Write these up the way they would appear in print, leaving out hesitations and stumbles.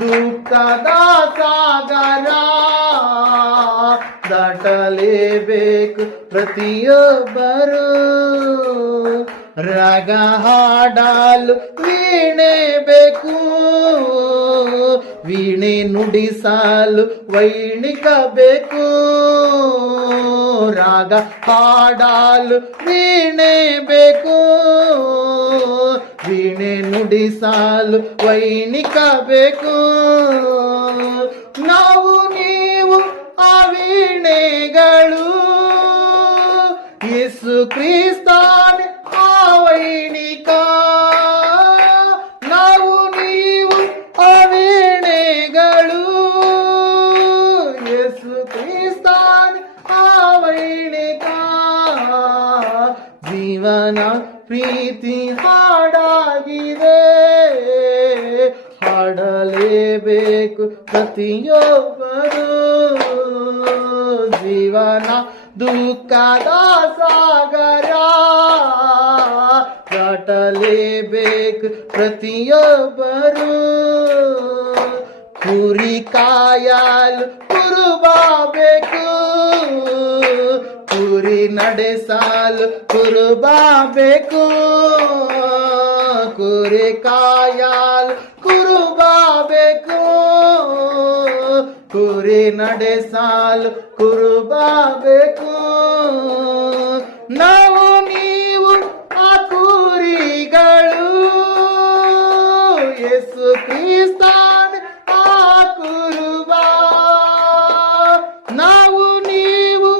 ದುಃಖದ ಸಾಗರ ದಾಟಲೇಬೇಕು ಪ್ರತಿಯೊಬ್ಬರು. ರಾಗ ಹಾಡಲು ವೀಣೆ ಬೇಕು, ವೀಣೆ ನುಡಿಸಲು ವೈಣಿಕ ಬೇಕು. ರಾಗ ಹಾಡಲು ವೀಣೆ ಬೇಕು, ವೀಣೆ ನುಡಿಸಲು ವೈಣಿಕ ಬೇಕು. ನಾವು ನೀವು ಆ ವೀಣೆಗಳು, ಯೇಸು ಕ್ರಿಸ್ತಾನೆ ಆ ವೈಣಿಕ. ನಾವು ನೀವು ಆ ವೀಣೆಗಳು, ಯೇಸು ಕ್ರಿಸ್ತಾನೆ ಆ ವೈಣಿಕ. ಜೀವನ ಪ್ರೀತಿ ಹಾಡಾಗಿದೆ, ಹಾಡಲೇಬೇಕು ಪ್ರತಿಯೊಬ್ಬರು. ಜೀವನ ದುಃಖದ ಸಾಗರ ದಾಟಲೇಬೇಕು ಪ್ರತಿಯೊಬ್ಬರು. ಕುರಿ ಕಾಯಲು ಕುರುಬಬೇಕು, ಕುರಿ ನಡೆಸಲು ಕುರುಬಬೇಕು. ಕುರಿ ಕಾಯಲು ಕುರುಬಬೇಕು, ಕುರಿ ನಡೆಸಲು ಕುರುಬಬೇಕು. ನಾವು ನೀವು ಆ ಕುರಿಗಳು, ಯೇಸು ಕ್ರಿಸ್ತಾನೆ ಆ ಕುರುಬ. ನಾವು ನೀವು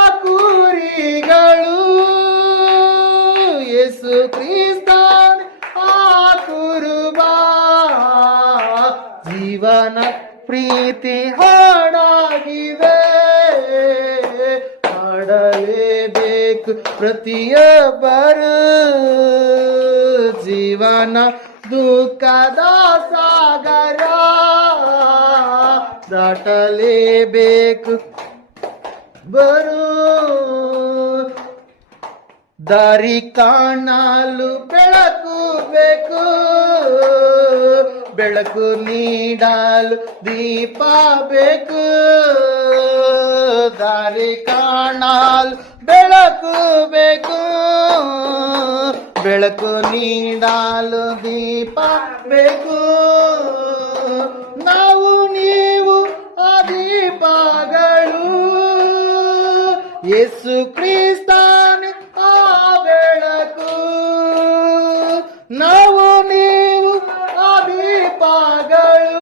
ಆ ಕುರಿಗಳು, ಯೇಸು ಕ್ರಿಸ್ತಾನೆ ಆ ಕುರುಬ. ಜೀವನ ಪ್ರೀತಿ ಹಾಡಾಗಿದೆ, ಹಾಡಲೇಬೇಕು ಪ್ರತಿಯೊಬ್ಬರು. ಜೀವನ ದುಃಖದ ಸಾಗರ ದಾಟಲೇಬೇಕು ಬರು. ದಾರಿ ಕಾಣಲು ಬೆಳಕು ಬೇಕು, ಬೆಳಕು ನೀಡಲು ದೀಪ ಬೇಕು. ದಾರಿ ಕಾಣಲು ಬೆಳಕು ಬೇಕು, ಬೆಳಕು ನೀಡಲು ದೀಪ ಬೇಕು. ನಾವು ನೀವು ಆ ದೀಪಗಳು, ಯೇಸು ಕ್ರಿಸ್ತ